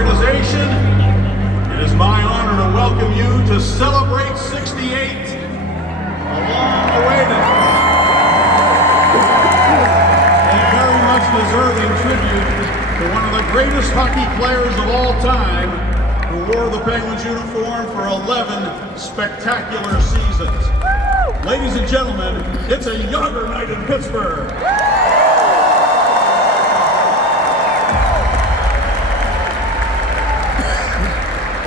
organization, it is my honor to welcome you to Celebrate 68, a long-awaited and very much deserving tribute to one of the greatest hockey players of all time who wore the Penguins uniform for 11 spectacular seasons. Ladies and gentlemen, it's a Jagr night in Pittsburgh.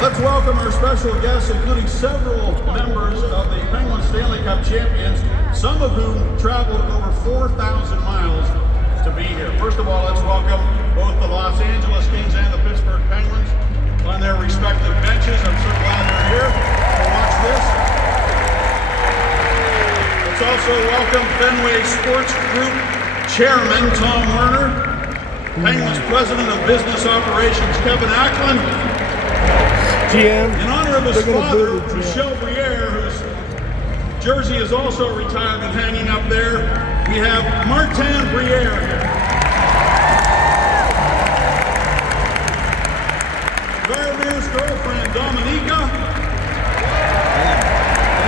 Let's welcome our special guests, including several members of the Penguins Stanley Cup champions, some of whom traveled over 4,000 miles to be here. First of all, let's welcome both the Los Angeles Kings and the Pittsburgh Penguins on their respective benches. I'm so glad they're here to watch this. Let's also welcome Fenway Sports Group Chairman Tom Werner, Penguins President of Business Operations Kevin Acklin, GM. In honor of his father, Michel Briere, whose jersey is also retired and hanging up there, we have Martin Briere here. Jaromir's girlfriend, Dominica,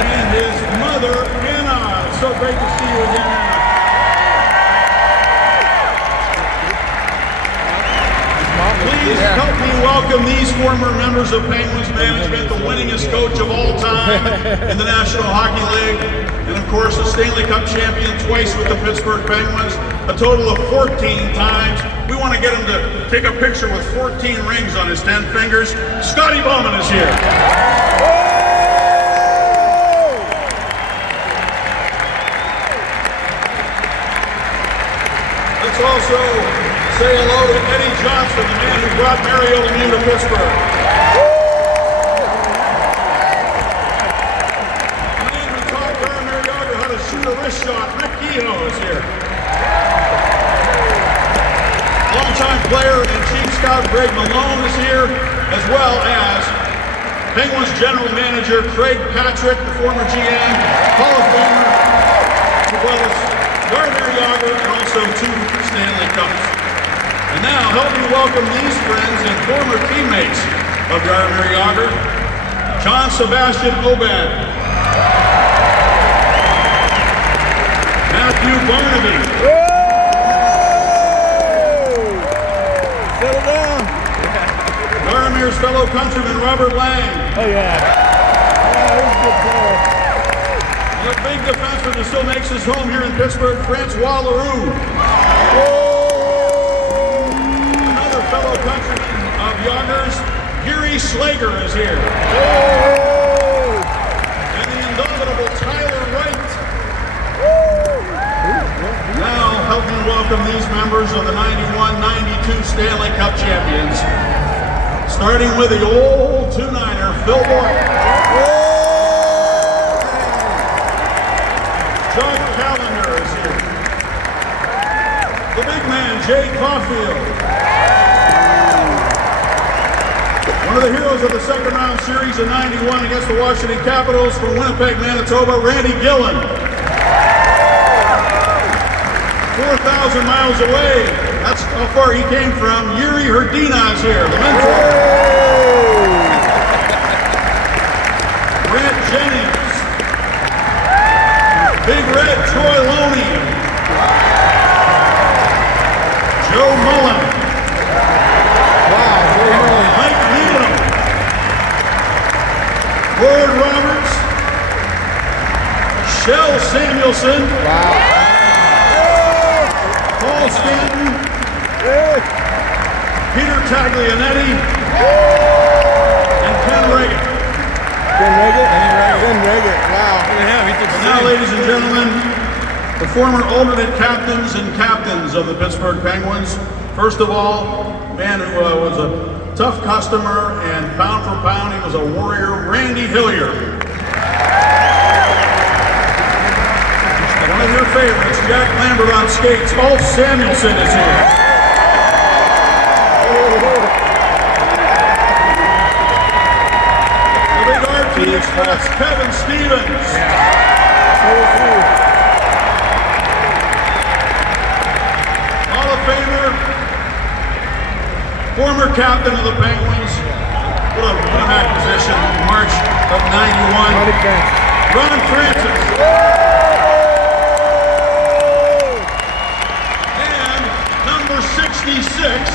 and his mother, Anna. So great to see you again, Anna. Please help me welcome these former members of Penguins management, the winningest coach of all time in the National Hockey League, and of course the Stanley Cup champion twice with the Pittsburgh Penguins, a total of 14 times. We want to get him to take a picture with 14 rings on his 10 fingers. Scotty Bowman is here. Let's also say hello to Eddie Johnston, the man who brought Mario Lemieux to Pittsburgh. The man who taught Jaromir Jagr how to shoot a wrist shot, Rick Kehoe, is here. Longtime player and chief scout Greg Malone is here, as well as Penguins general manager Craig Patrick, the former GM, Hall of Famer, as well as Jaromir Jagr, and also 2 Stanley Cups. And now, help me welcome these friends and former teammates of Jaromir Jagr, John Sebastian Obad, Matthew Barnaby, Settle down. Jaromir's fellow countryman Robert Lang. Oh yeah. Yeah, he's a good player. And a big defenseman who still makes his home here in Pittsburgh, Francois Leroux. Fellow countryman of Jagr's, Gary Slager is here. And the indomitable Tyler Wright. Now, help me welcome these members of the 91-92 Stanley Cup champions. Starting with the old 2-9er, Phil Boyd. John Callender is here. The big man, Jay Caulfield. One of the heroes of the second round series in 91 against the Washington Capitals from Winnipeg, Manitoba, Randy Gillen. 4,000 miles away, that's how far he came from. Yuri Hrdina is here, the mentor. Grant Jennings. Big Red, Troy Loney. Joe Mullen. Mike Needham, Ward Roberts, Shell Samuelson, Paul Stanton, Peter Taglianetti, and Ken Reagan. Ken Reagan, wow. Now, ladies and gentlemen, the former alternate captains and captains of the Pittsburgh Penguins. First of all, man who was a tough customer, and pound for pound, he was a warrior, Randy Hilliard. One of your favorites, Jack Lambert on skates, Ulf Samuelson is here. The big RT Express, Kevin Stevens. Hall of Famer, former captain of the Penguins. What an acquisition in March of '91. Ron Francis. And number 66.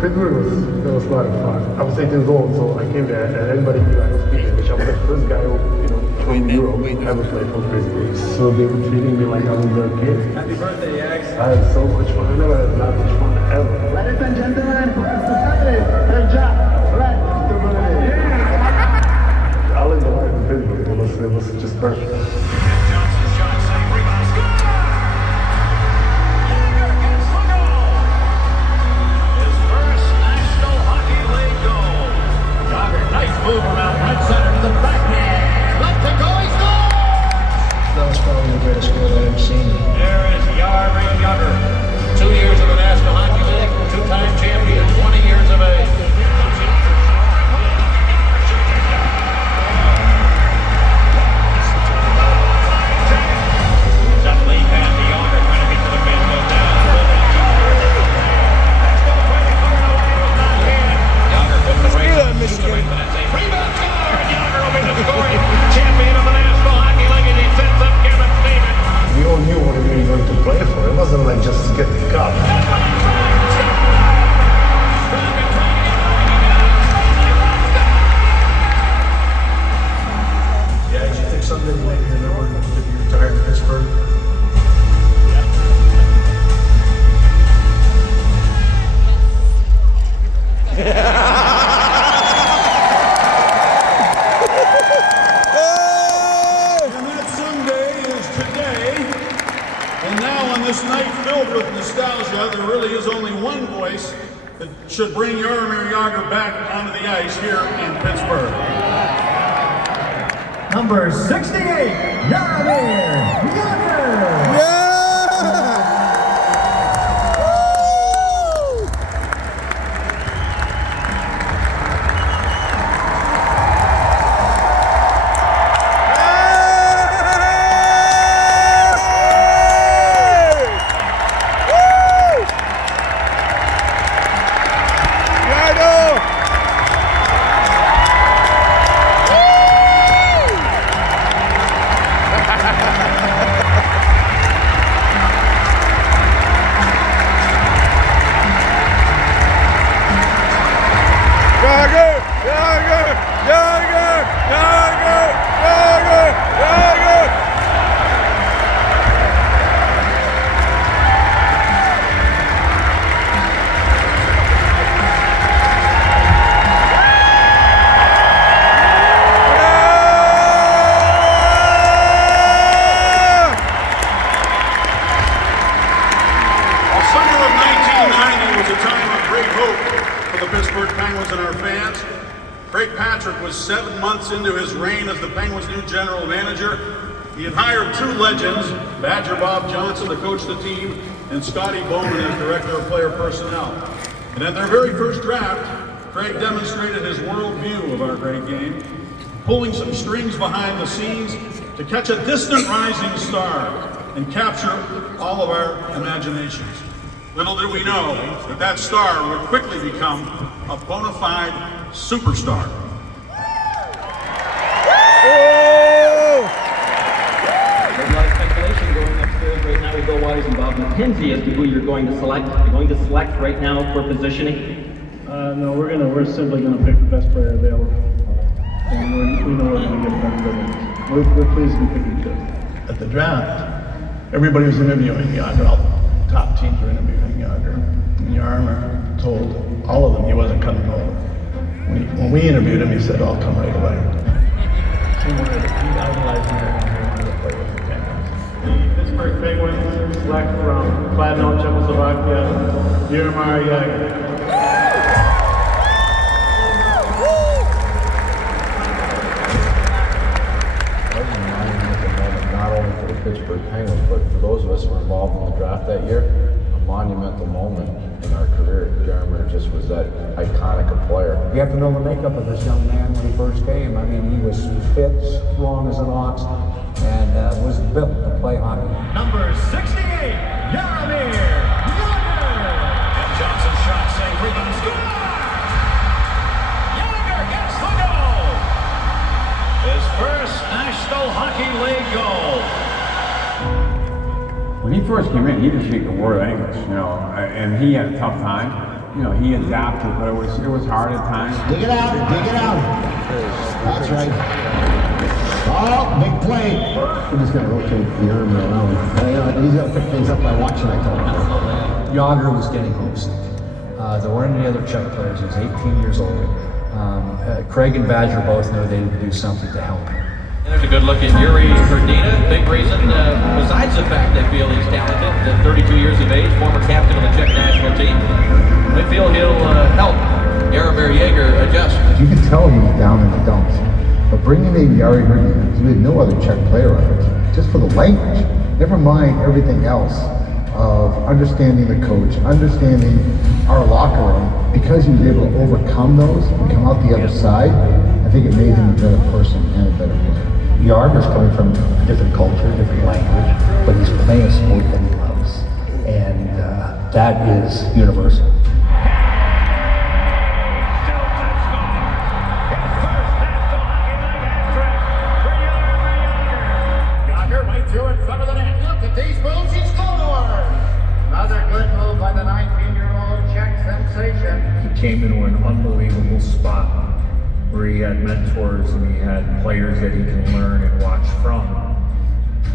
Pittsburgh was a lot of fun. I was 8 years old, so I came there, and everybody knew I was speaking, which I was the first guy who, from Europe ever played for Pittsburgh. So they were treating me like I was their kid. Happy birthday, Jags. I had so much fun. I never had that much fun ever. Ladies and gentlemen, hey, Jagr, right, Mr. Birthday. I lived the life in Pittsburgh. It was just perfect. Move around right center to the backhand. Left to go, he scores! That was probably the greatest goal I've ever seen. There is Jaromir Jagr. 2 years in the National Hockey League, two-time champion, 20 years of age. That lead pass to Jagr, trying to get to the bin, goes down. Jagr took the race. Rebound score! Jagr will be the scoring champion of the National Hockey League, and he sets up Kevin Stevens. We all knew what we were going to play for. It wasn't like just to get the cup. Yeah, you think someday you maybe remember if you retired in Pittsburgh? And that someday is today. And now on this night filled with nostalgia, there really is only one voice that should bring Jaromir Jagr back onto the ice here in Pittsburgh. Number 68, Jaromir Jagr. Summer of 1990 was a time of great hope for the Pittsburgh Penguins and our fans. Craig Patrick was 7 months into his reign as the Penguins' new general manager. He had hired two legends, Badger Bob Johnson to coach the team, and Scotty Bowman as director of player personnel. And at their very first draft, Craig demonstrated his worldview of our great game, pulling some strings behind the scenes to catch a distant rising star and capture all of our imaginations. Little did we know that that star would quickly become a bona fide superstar. There's a lot of speculation going upstairs right now with Bill Wise and Bob McKenzie as to who you're going to select. You're going to select right now for positioning. No, we're simply gonna pick the best player available. We're pleased we picked each other. At the draft, everybody was interviewing Jagr. All the top teams were interviewing Jagr. And Jaromir told all of them he wasn't coming over. When we interviewed him, he said, "I'll come right away." He idolized me and he wanted to play with the Penguins. Pittsburgh Penguins select from Kladno, Czechoslovakia, Jaromir Jagr. Not only for the Pittsburgh Penguins, but for those of us who were involved in the draft that year, a monumental moment in our career. Jaromir just was that iconic a player. You have to know the makeup of this young man when he first came. I mean, he was fit, strong as an ox, and was built to play hockey. Number 68, Jaromir Jagr. And Johnson's shot saved, rebound, score! Jagr gets the goal! His first National Hockey League goal. When he first came in, he didn't speak a word of English, you know, and he had a tough time. You know, he adapted, but it was hard at times. Dig it out, dig it out. That's right. Oh, big play. We're just going to rotate the arm around. He's going to pick things up by watching, I told him. Jagr was getting homesick. There weren't any other Czech players. He was 18 years old. Craig and Badger both knew they needed to do something to help him. There's a good look at Yuri Hrdina. Big reason, besides the fact they feel he's talented, at 32 years of age, former captain of the Czech national team. They feel he'll help Jaromir Jagr adjust. You can tell he was down in the dumps. But bringing in Jari Hrdina, because we had no other Czech player on it, just for the language, never mind everything else of understanding the coach, understanding our locker room, because he was able to overcome those and come out the other side, I think it made him a better person and a better player. Jarom's coming from a different culture, different language, but he's playing a sport that he loves. And that is universal. Jagr right through in front of the net. Look at these moves, he scored! Another good move by the 19-year-old Czech sensation. He came into an unbelievable spot where he had mentors and he had players that he can learn and watch from,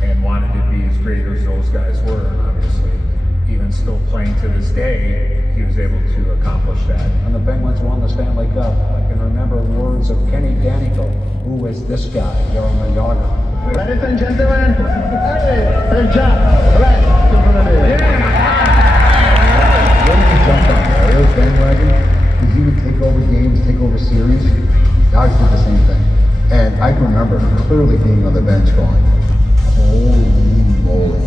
and wanted to be as great as those guys were. And obviously, even still playing to this day, he was able to accomplish that. And the Penguins won the Stanley Cup. I can remember words of Kenny Danico. Who is this guy, Jaromir Jagr? Ladies and gentlemen, hey, Jack, right to the When he jumped on Mario's bandwagon, because he would take over games, take over series, Jagr did the same thing. And I can remember clearly being on the bench going, holy moly,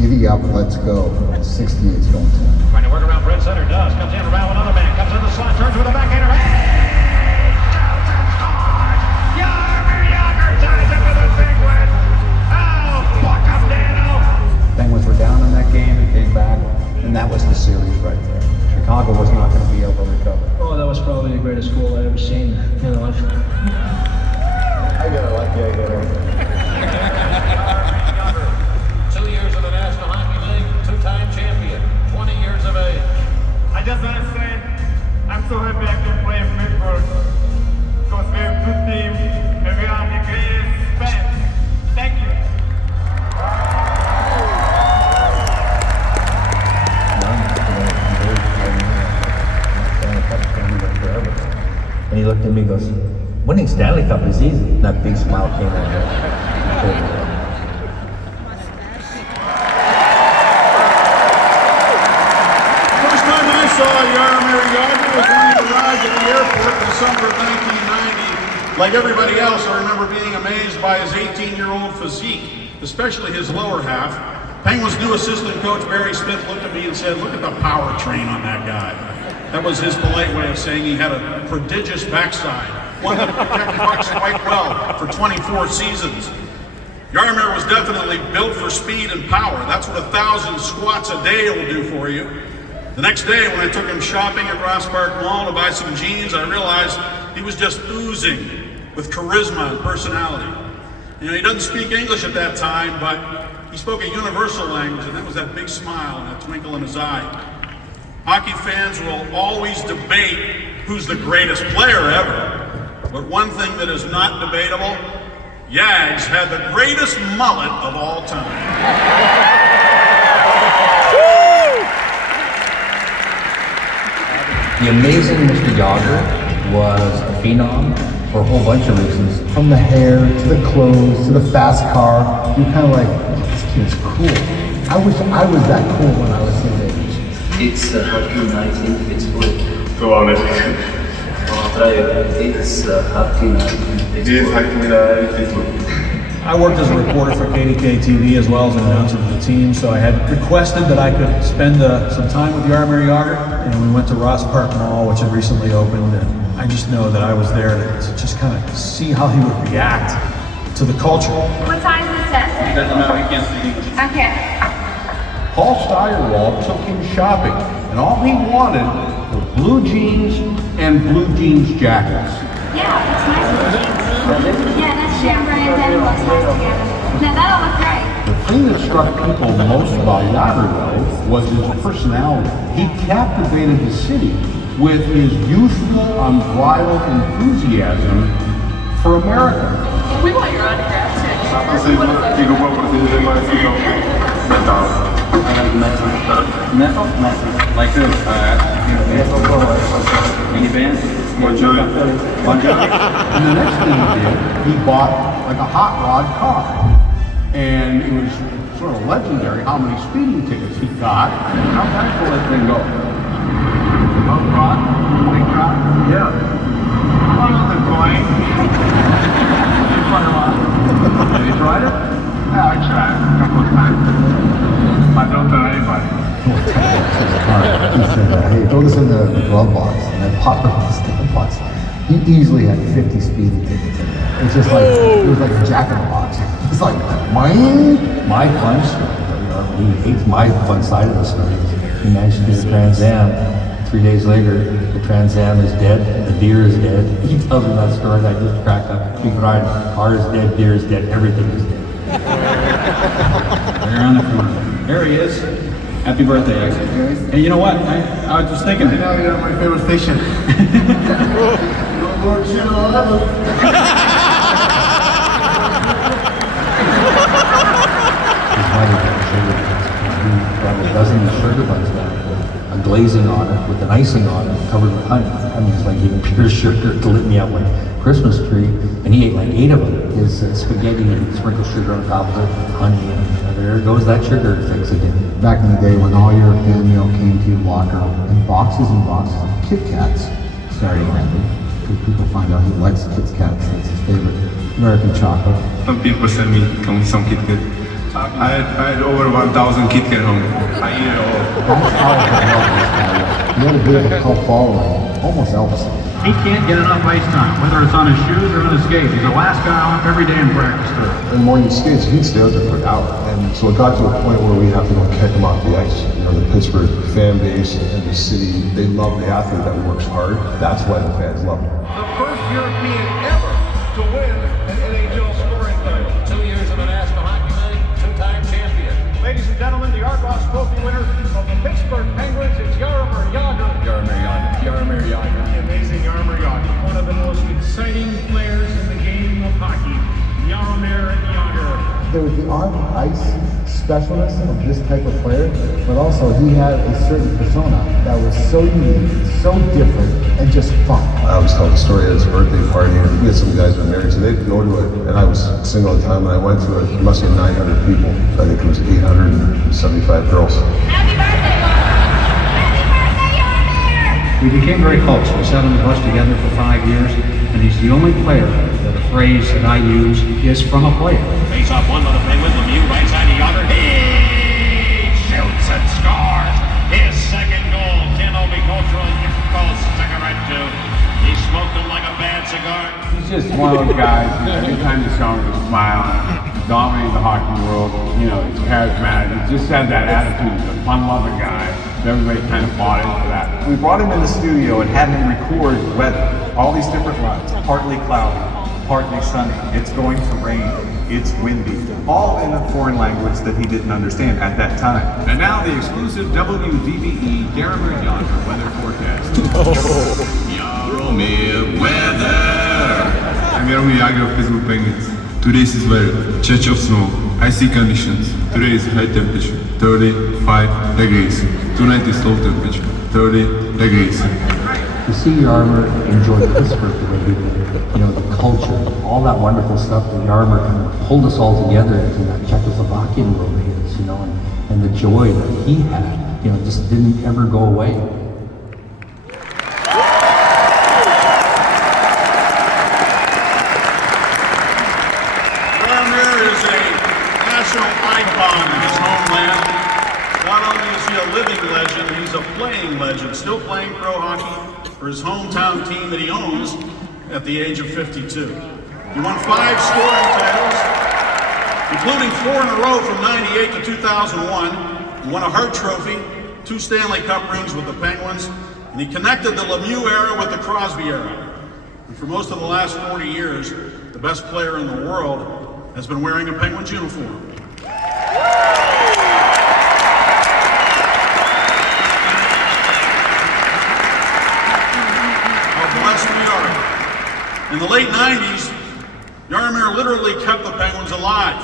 giddy up, let's go. 68's going to. Trying to work around Brett Center, does. Comes in around another man, comes in the slot, turns with a backhander. Hey! Johnson scores! Jaromir Jagr ties it for the Penguins! Oh, fuck up, Dano! Penguins were down in that game and came back, and that was the series right there. Chicago was not going to be able to recover. Oh, that was probably the greatest goal I've ever seen in life. I got it like I got it. 2 years in the National Hockey League, two-time champion, 20 years of age. I just want to say, I'm so happy I can play in Pittsburgh because we're a good team and we are the greatest fans. Thank you. And he looked at me and goes, winning Stanley Cup is easy. And that big smile came on there. First time I saw Jaromir Jagr was when he arrived at the airport in the summer of 1990. Like everybody else, I remember being amazed by his 18-year-old physique, especially his lower half. Penguins' new assistant coach, Barry Smith, looked at me and said, "Look at the power train on that guy." That was his polite way of saying he had a prodigious backside, one that protected pucks quite well for 24 seasons. Jaromir was definitely built for speed and power. That's what 1,000 squats a day will do for you. The next day, when I took him shopping at Ross Park Mall to buy some jeans, I realized he was just oozing with charisma and personality. You know, he doesn't speak English at that time, but he spoke a universal language, and that was that big smile and that twinkle in his eye. Hockey fans will always debate who's the greatest player ever, but one thing that is not debatable, Jags had the greatest mullet of all time. The amazing Mr. Jagr was a phenom for a whole bunch of reasons. From the hair to the clothes to the fast car, you're kind of like, this kid's cool. I wish I was that cool when I was his age. It's a hockey night in Pittsburgh. Go on, It's a hockey night in Pittsburgh. It is hockey night in Pittsburgh. I worked as a reporter for KDK TV as well as an announcer for the team, so I had requested that I could spend some time with Jaromir Jagr, and we went to Ross Park Mall, which had recently opened, and I just know that I was there to just kind of see how he would react to the culture. What time is this at? It doesn't matter, he can't speak English. Okay. Paul Steyerwald took him shopping, and all he wanted were blue jeans and blue jeans jackets. Yeah, that's nice blue jeans. Yeah, that's Jagr and denim looks nice together. Now that'll look great. The thing that struck people most about Jagr, though, was his personality. He captivated the city with his youthful, unbridled enthusiasm for America. We want your autograph too. Metal? Like this. Any band? And the next thing he did, he bought like a hot rod car. And it was sort of legendary how many speeding tickets he got. How fast will that thing go? Big rod? Yeah. Well, they're going. Have you tried it? Yeah, I tried a couple of times. I don't tell anybody. He said, hey, throw this in the glove box, and I popped it in the sticker box. He easily had 50 speeding tickets in there. It's just like, it was like a jack in the box. It's like, mine? My fun story, he hates my fun side of the story. He managed to get a Trans Am. 3 days later, the Trans Am is dead, the deer is dead. He tells me that story, and I just crack up. Big ride, car is dead, deer is dead, everything is dead. Right around the corner. There he is. Happy birthday, Jagr. Hey, you know what? I was just thinking. Now you're at my favorite station. Lord Channel 11. His money got sugar buns. He got a dozen sugar buns back with a glazing on it, with an icing on it, covered with honey. I mean, it's like eating pure sugar to lit me up like a Christmas tree. And he ate like 8 of them. His spaghetti, he sprinkled sugar on top of it, honey, and there goes that sugar fix again. Back in the day when all your fan mail came to your locker in boxes and boxes of Kit Kats, starting randomly, because people find out he likes Kit Kats, that's his favorite American chocolate. Some people send me some Kit Kat. I had over 1,000 Kit Kat home. I eat it all. That's how I love this guy was. He had a bit of a cult following, almost Elvis. He can't get enough ice time, whether it's on his shoes or on his skates. He's the last guy on every day in practice. In the morning skates, he'd stay out there for an hour. And so it got to a point where we have to go kick him off the ice. You know, the Pittsburgh fan base and the city, they love the athlete that works hard. That's why the fans love him. The first European ever to win an NHL scoring title. 2 years in the National Hockey League, 2-time champion. Ladies and gentlemen, the Argos Trophy winner of the Pittsburgh Penguins is Jaromir Jagr. Jaromir Jagr. The amazing Jaromir Jagr. One of the most exciting players in the game of hockey, Jaromir Jagr. There was the on-ice specialness of this type of player, but also he had a certain persona that was so unique, so different, and just fun. I always tell the story at his birthday party, and we had some guys who were married, so they'd go to it, and I was single at the time, and I went to it, it must have been 900 people. I think it was 875 girls. Happy birthday, Mom! Happy birthday, Jaromir! We became very close. We sat on the bus together for 5 years, and he's the only player that a phrase that I use is from a player. Face off one by the Penguins. Lemieux right side to Jagr. He shoots and scores. His second goal. Ken Obi-Cultural calls cigarette too. He smoked him like a bad cigar. He's just one of those guys, you know, every time you saw him, he was smiling, dominating the hockey world, you know, he's charismatic, he just had that attitude, he's a fun-loving guy. Everybody kind of bought into that. We brought him in the studio and had him record weather, all these different runs, partly cloudy, partly sunny, it's going to rain, it's windy, all in a foreign language that he didn't understand at that time. And now the exclusive WVBE Jaromir Jagr weather forecast. Jaromir weather. I'm Jaromir Jagr of Pittsburgh Penguins. Today's is very touch of snow, icy conditions. Today is high temperature, 35 degrees. Tonight is low temperature, 30 degrees. To see Jaromir enjoy Pittsburgh the way he did, you know, the culture, all that wonderful stuff that Jaromir kind of pulled us all together into that Czechoslovakian world he is, you know, and the joy that he had, you know, just didn't ever go away. Jaromir is a national icon in his homeland. Not only is he a living legend, he's a playing legend, still playing pro hockey for his hometown team that he owns at the age of 52. He won 5 scoring titles, including 4 in a row from 98 to 2001. He won a Hart Trophy, 2 Stanley Cup rings with the Penguins, and he connected the Lemieux era with the Crosby era. And for most of the last 40 years, the best player in the world has been wearing a Penguins uniform. In the late 90s, Jaromir literally kept the Penguins alive.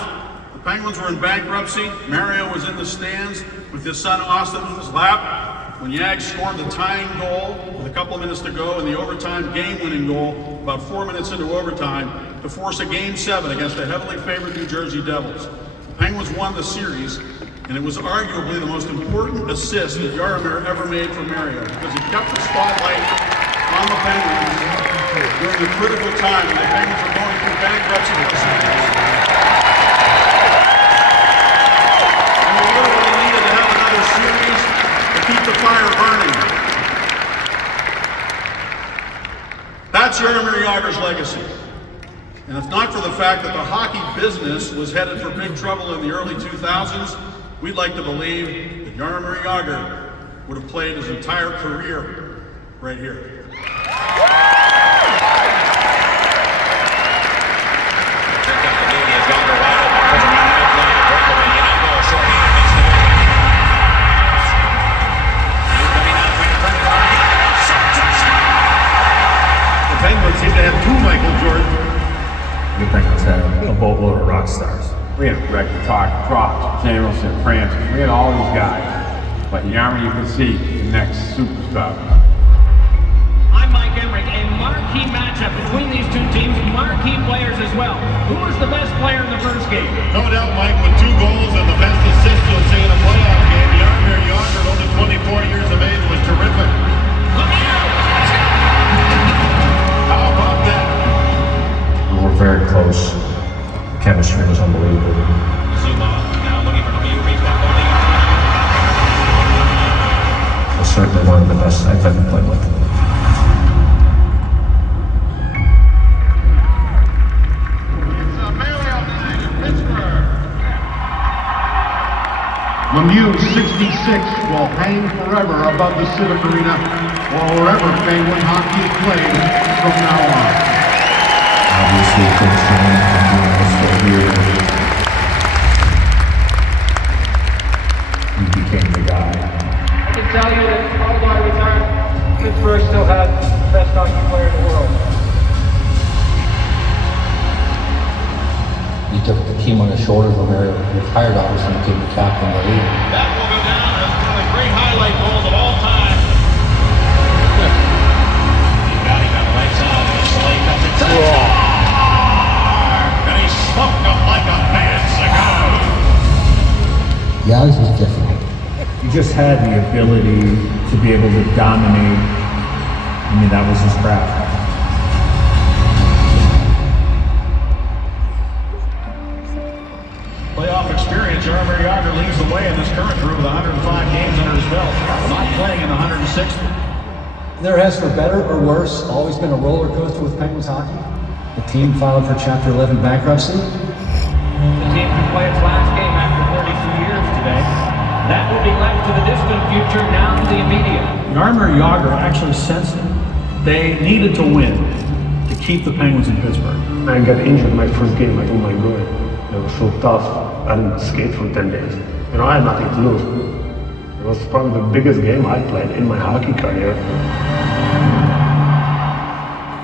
The Penguins were in bankruptcy. Mario was in the stands with his son Austin in his lap when Jagr scored the tying goal with a couple of minutes to go and the overtime game-winning goal about 4 minutes into overtime to force a Game 7 against the heavily favored New Jersey Devils. The Penguins won the series, and it was arguably the most important assist that Jaromir ever made for Mario because he kept the spotlight on the Penguins during the critical time when the Penguins were going through bankruptcy proceedings. And we literally needed to have another series to keep the fire burning. That's Jaromir Jagr's legacy. And if not for the fact that the hockey business was headed for big trouble in the early 2000s, we'd like to believe that Jaromir Jagr would have played his entire career right here. The Penguins seem to have 2 Michael Jordan. The Penguins had a boatload of rock stars. We had Greg Talk, Croft, Samuelson, Francis. We had all these guys. But Jaromir, you can see the next superstar. I'm Mike Emmerich, a marquee matchup between these two teams, marquee players as well. Who was the best player in the first game? No doubt, Mike, with 2 goals and the best assist you'll see in a playoff game. Jaromir Jagr, only 24 years of age, was terrific. How about that? We were very close. The chemistry was unbelievable. Now looking for Lemieux, It was certainly one of the best I've ever played with. Lemieux 66 will hang forever above the Civic Arena or wherever Penguin hockey is played from now on. Obviously, Coach Jaromir still here. He became the guy. I can tell you that although I retired, Pittsburgh still had the best hockey player in the world. He took the team on his shoulders when Mario retired, obviously, and became the captain of the league. That will go down as one of the great highlight goals of all time. He got him on the right side. Slade cuts it to the star. And he smoked him like a bad cigar. Yeah, this was different. He just had the ability to be able to dominate. I mean, that was his craft. Playoff experience, Jaromir Jagr leads the way in this current group with 105 games under his belt. Not playing in the 106th. There has, for better or worse, always been a roller coaster with Penguins hockey. The team filed for Chapter 11 bankruptcy. The team can play its last game after 32 years today. That will be left to the distant future, now to the immediate. Jaromir Jagr actually sensed it. They needed to win to keep the Penguins in Pittsburgh. I got injured my first game. I told my groin. It was so tough. I didn't skate for 10 days. You know, I had nothing to lose. It was probably the biggest game I played in my hockey career.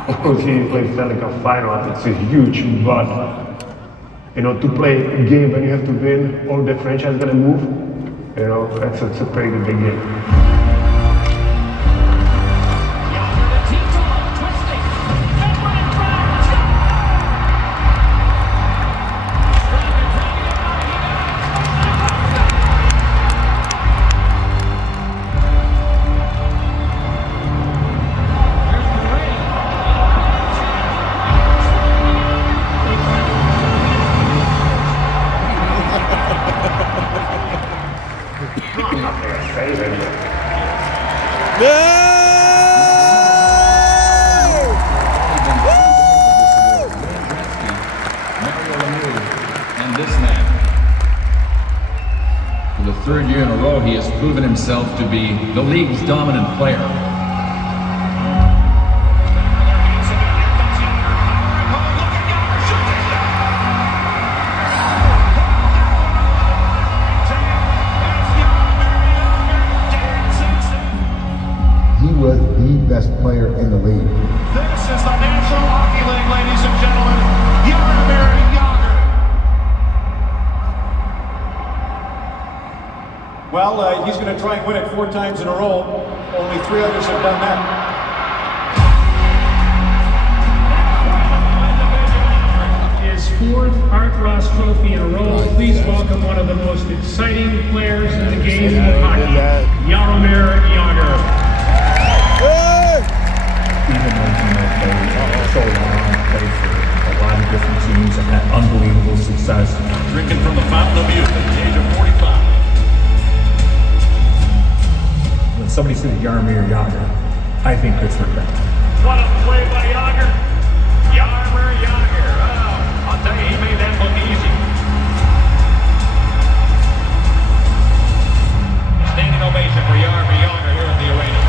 Of course, he played Stanley Cup final. It's a huge, but to play a game when you have to win or the franchise is gonna move, it's a pretty good big game. And this man, for the third year in a row, he has proven himself to be the league's dominant player. He was the best player in the league. This is the National Hockey League, ladies and gentlemen. Jaromir Jagr. Well, he's going to try and win it 4 times in a row. Only 3 others have done that. His 4th Art Ross Trophy in a row. Please welcome one of the most exciting players in the game of hockey, Jaromir Jagr. Even though played so long, played for a lot of different teams and had unbelievable success. Drinking from the fountain of youth at the age of 45. When somebody says Jaromir Jagr, I think Pittsburgh back. What a play by Jagr. Jaromir Jagr. Oh, I'll tell you, he made that look easy. Standing ovation for Jaromir Jagr here at the arena.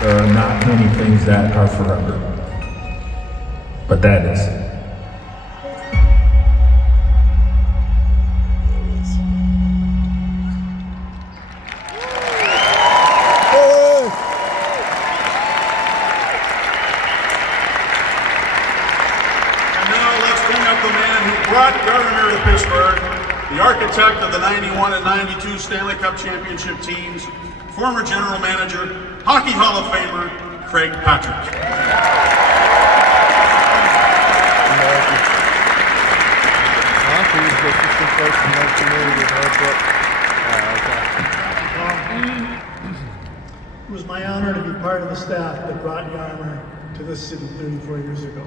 There are not many things that are forever, but that is. And now let's bring up the man who brought Jaromir to Pittsburgh, the architect of the 91 and 92 Stanley Cup championship teams, former general manager, Hockey Hall of Famer, Craig Patrick. It was my honor to be part of the staff that brought Jaromir to this city 34 years ago.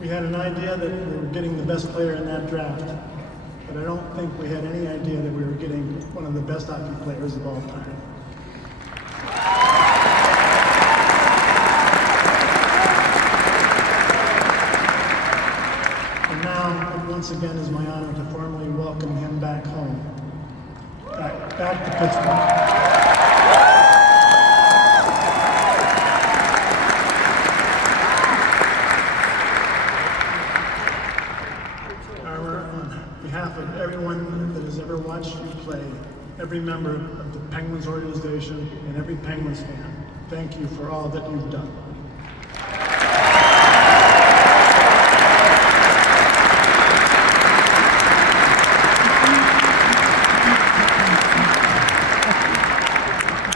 We had an idea that we were getting the best player in that draft, but I don't think we had any idea that we were getting one of the best hockey players of all time. And now, it once again is my honor to formally welcome him back home, back to Pittsburgh. On behalf of everyone that has ever watched you play, every member of the Penguins organization and every Penguins fan, thank you for all that you've done.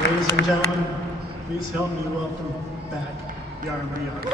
Ladies and gentlemen, please help me welcome back Jaromir Jagr.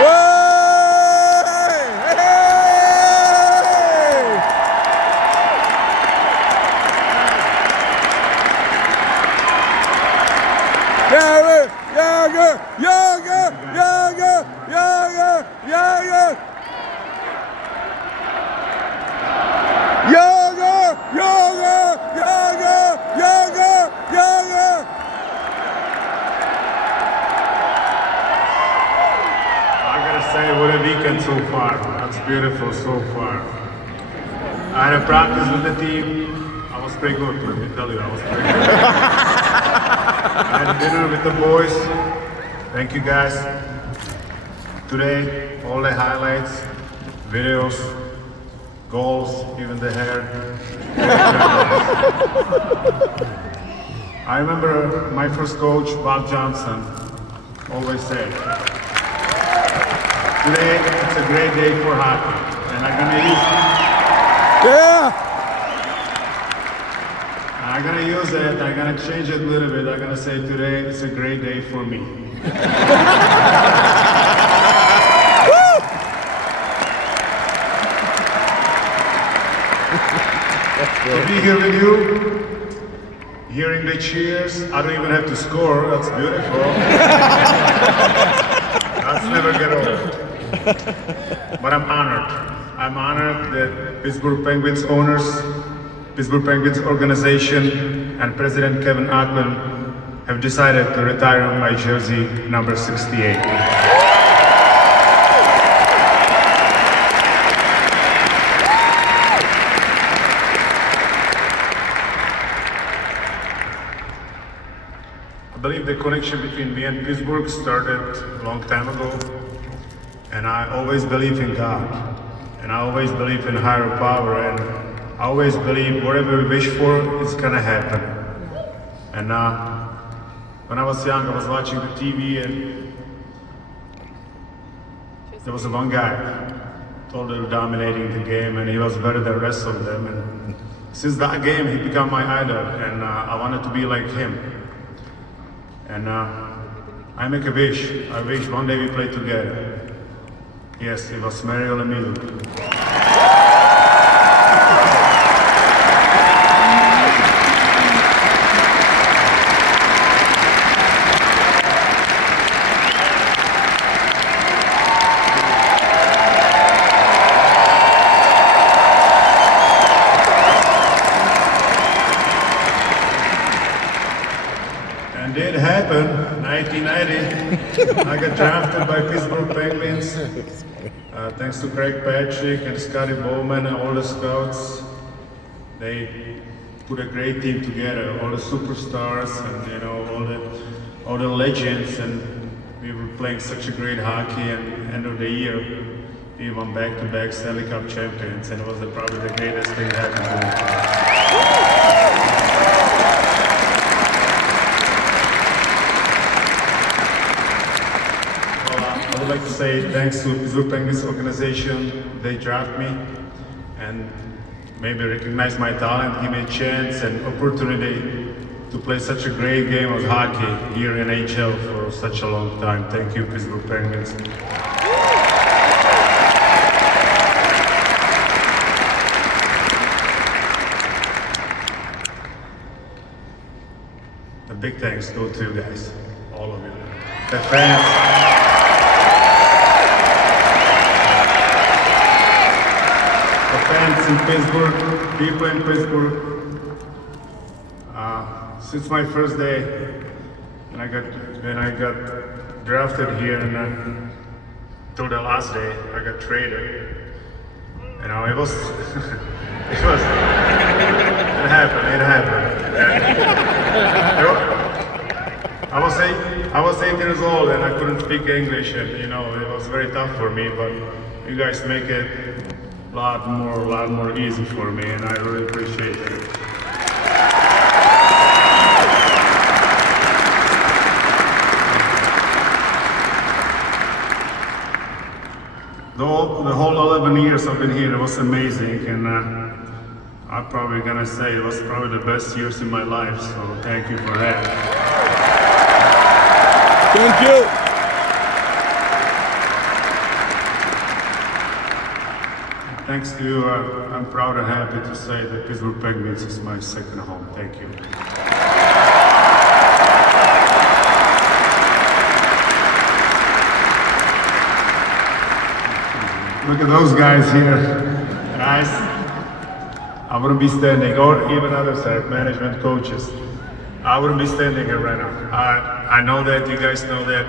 Whoa! That's beautiful so far. I had a practice with the team. I was pretty good, let me tell you, I was pretty good. I had dinner with the boys. Thank you guys. Today, all the highlights, videos, goals, even the hair. I remember my first coach, Bob Johnson, always said, today it's a great day for hockey, and I'm gonna use it, I'm gonna change it a little bit, I'm gonna say today it's a great day for me. To be here with you, hearing the cheers, I don't even have to score, that's beautiful. That's never get old. But I'm honored. I'm honored that Pittsburgh Penguins owners, Pittsburgh Penguins organization, and President Kevin Ackman have decided to retire my jersey number 68. I believe the connection between me and Pittsburgh started a long time ago, and I always believe in God, and I always believe in higher power, and I always believe whatever we wish for is gonna happen. And when I was young, I was watching the TV, and there was one guy totally dominating the game, and he was better than the rest of them. And since that game, he became my idol, and I wanted to be like him. And I make a wish. I wish one day we play together. Yes, it was Mario Lemieux. And it happened, 1990. I got drafted by Pittsburgh Penguins. Thanks to Craig Patrick and Scotty Bowman and all the scouts. They put a great team together, all the superstars and all the legends, and we were playing such a great hockey. And end of the year, we won back-to-back Stanley Cup champions, and it was probably the greatest thing that happened to me. I would like to say thanks to Pittsburgh Penguins organization. They draft me and maybe recognize my talent, give me a chance and opportunity to play such a great game of hockey here in HL for such a long time. Thank you, Pittsburgh Penguins. A big thanks go to you guys, all of you, the fans. Fans in Pittsburgh, people in Pittsburgh. Since my first day, when I got drafted here, and till the last day, I got traded. You know, it was, it happened. I was 8 years old and I couldn't speak English, and it was very tough for me. But you guys make it a lot more easy for me, and I really appreciate it. The whole 11 years I've been here, it was amazing, and I'm probably gonna say it was probably the best years in my life, so thank you for that. Thank you. Thanks to you, I'm proud and happy to say that Pittsburgh Penguins is my second home. Thank you. Look at those guys here. Guys, I wouldn't be standing, or even other side, management coaches. I wouldn't be standing here right now. I know that, you guys know that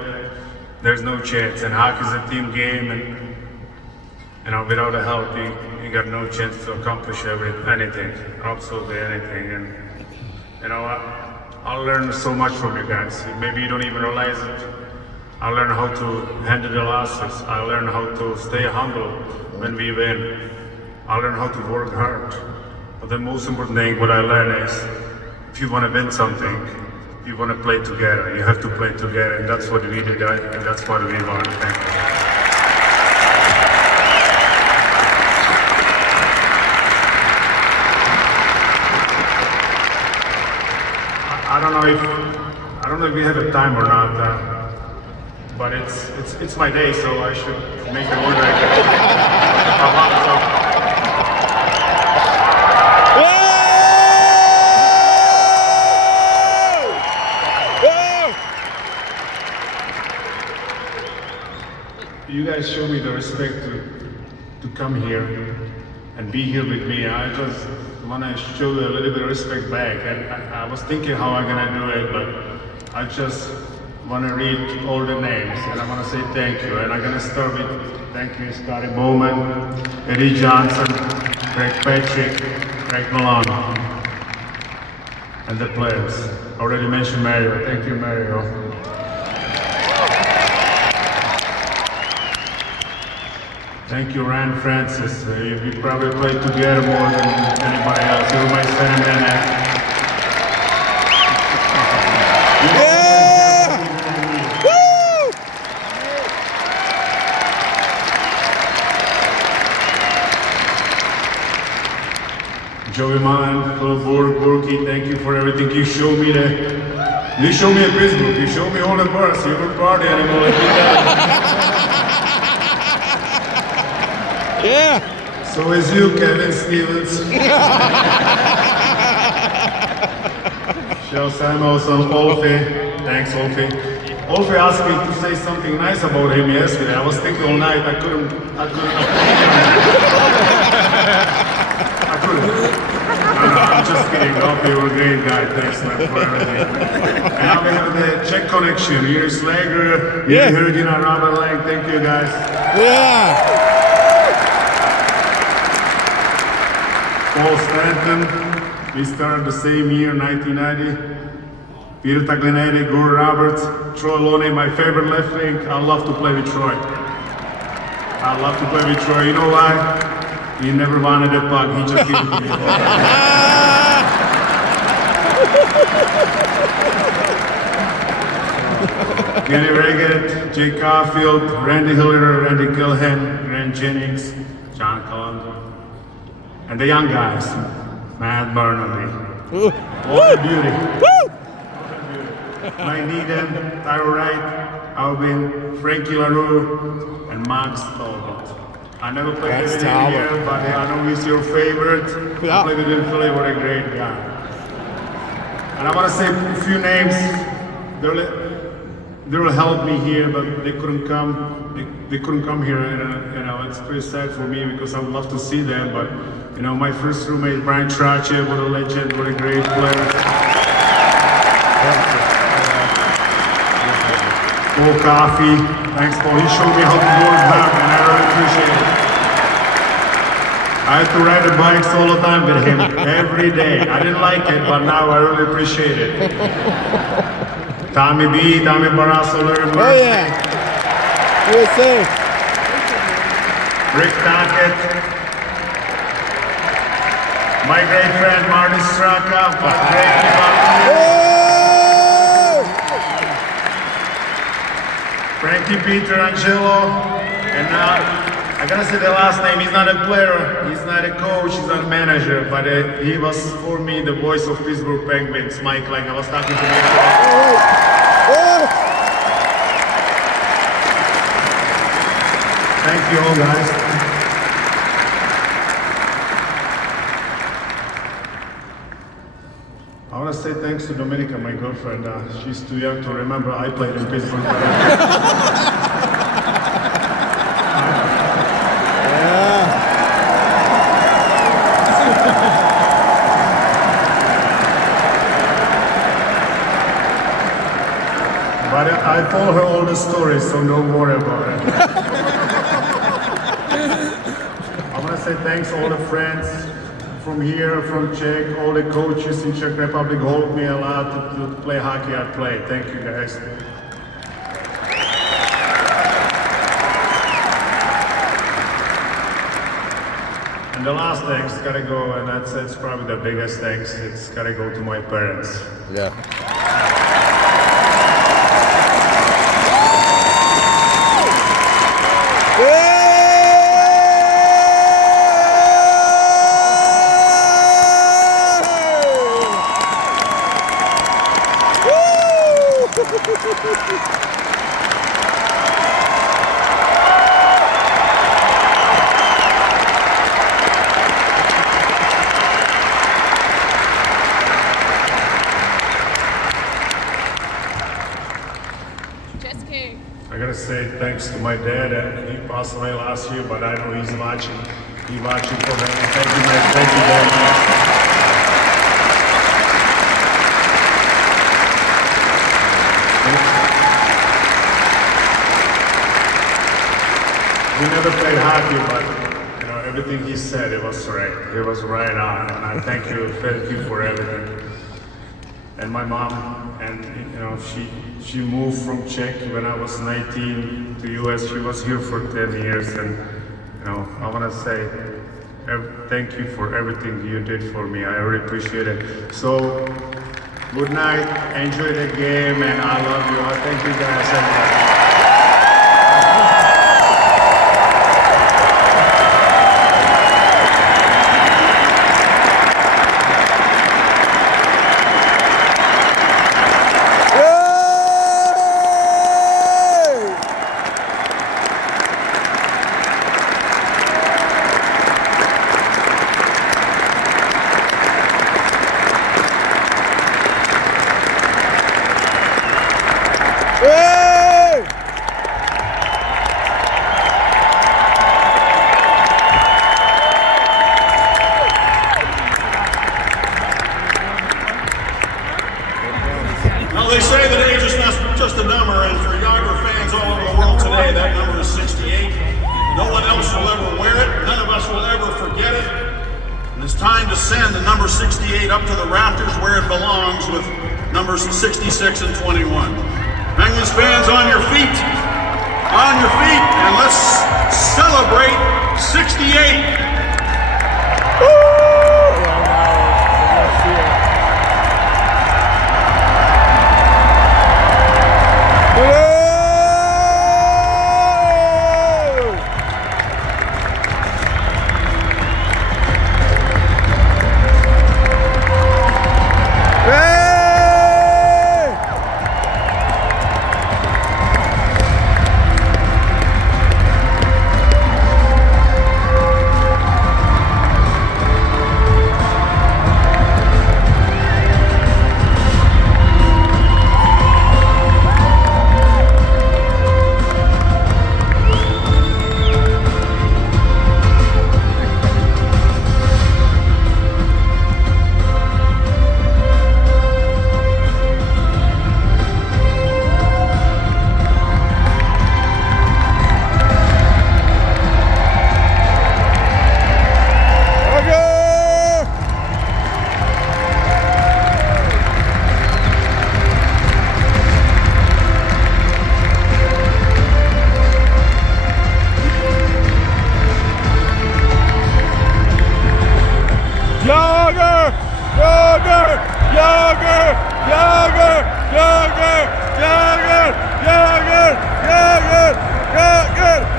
there's no chance, and hockey is a team game, without the help, you got no chance to accomplish anything, absolutely anything. And I learned so much from you guys. Maybe you don't even realize it. I learned how to handle the losses. I learned how to stay humble when we win. I learned how to work hard. But the most important thing, what I learned is, if you want to win something, you want to play together. You have to play together, and that's what we did, and that's what we want. Thank you. I don't know if we have a time or not, but it's my day, so I should make an order. You guys show me the respect to come here and be here with me. I just want to show you a little bit of respect back. And I was thinking how I'm gonna do it, but I just want to read all the names, and I want to say thank you. And I'm gonna start with thank you, Scotty Bowman, Eddie Johnson, Craig Patrick, Craig Malone, and the players. Already mentioned Mario. Thank you, Mario. Thank you, Ryan Francis. We probably played together more than anybody else. You're my center man. Woo! Joey Man, Phil Borky, thank you for everything. You showed me you showed me a Facebook. You showed me all the bars. You were party animal like you Yeah. So is you, Kevin Stevens. Shell Samuelson, Olfe. Thanks, Olfe. Olfe asked me to say something nice about him yesterday. I was thinking all night. I couldn't. I'm just kidding. Olfe, you're a great guy. Thanks, man, for everything. And now we have the Czech connection. Here's Jagr, Yeah. Hrdina, Robert Lang. Thank you, guys. Yeah. Paul Stanton, we started the same year, 1990. Peter Taglianelli, Gore Roberts, Troy Loney, my favorite left wing. I love to play with Troy. I love to play with Troy. You know why? He never wanted a puck. He just gave it to me. Kenny Reggett, Jake Caulfield, Randy Hiller, Randy Gilhan, Grant Jennings, John Collins. And the young guys, Matt Barnaby. What a beauty. Mike Needham, Tyro Wright, Alvin, Frankie LaRue, and Max Talbot. I never played with him here, but I know he's your favorite. I played with him in Philly, what a great guy. And I want to say a few names. They will help me here, but they couldn't come. They couldn't come here, and it's pretty sad for me because I would love to see them. But my first roommate, Brian Trache, what a legend, what a great player. Paul Coffey, thanks Paul. He showed me how to work back, and I really appreciate it. I had to ride the bikes all the time with him, every day. I didn't like it, but now I really appreciate it. Tommy B, Tommy Barrasso, Larry Murphy. Oh yeah. USA. Rick Tackett. My great friend Marty Straka. My great Frankie Peter Angelo. And now, I gotta say the last name. He's not a player, he's not a coach, he's not a manager, but he was for me the voice of Pittsburgh Penguins. Mike, like I was talking to him. Thank you all, guys. I want to say thanks to Dominica, my girlfriend. She's too young to remember I played in Pittsburgh. But I told her all the stories, so don't worry about it. to say thanks to all the friends from here, from Czech, all the coaches in Czech Republic helped me a lot to play hockey I play. Thank you guys. And the last thanks gotta go, and it's probably the biggest thanks, it's gotta go to my parents. Yeah. I gotta say thanks to my dad, and he passed away last year, but I know he's watching. He's watching for me. Thank you, man. Thank you, Dad. We never played hockey, but everything he said, it was right. It was right on, and I thank you for everything. And my mom, and she moved from Czech when I was 19 to US. She was here for 10 years, and I want to say thank you for everything you did for me. I really appreciate it. So good night, enjoy the game, and I love you. I thank you guys. They say that age is not just a number, and for Jagr fans all over the world today, that number is 68. No one else will ever wear it. None of us will ever forget it. And it's time to send the number 68 up to the rafters where it belongs with numbers 66 and 21. Penguins fans, on your feet. On your feet, and let's celebrate 68. Jagr! Jagr! Jagr! Jagr! Jagr! Jagr! Jagr! Jagr! Jagr!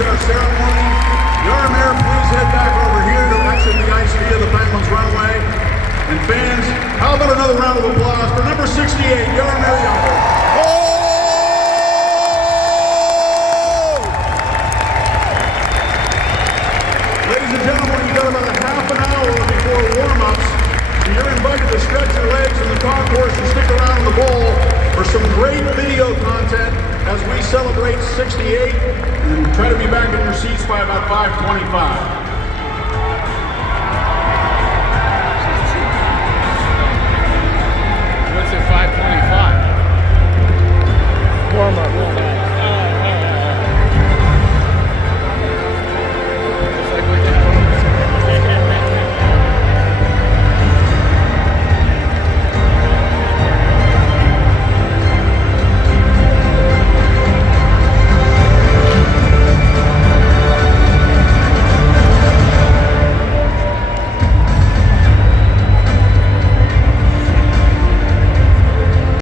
Our ceremony. Jaromir, please head back over here to exit the ice via the Penguins runway. And fans, how about another round of applause for number 68, Jaromir Jagr. for warm-ups. So you're invited to stretch your legs in the concourse and stick around in the bowl for some great video content as we celebrate 68 and try to be back in your seats by about 5:25.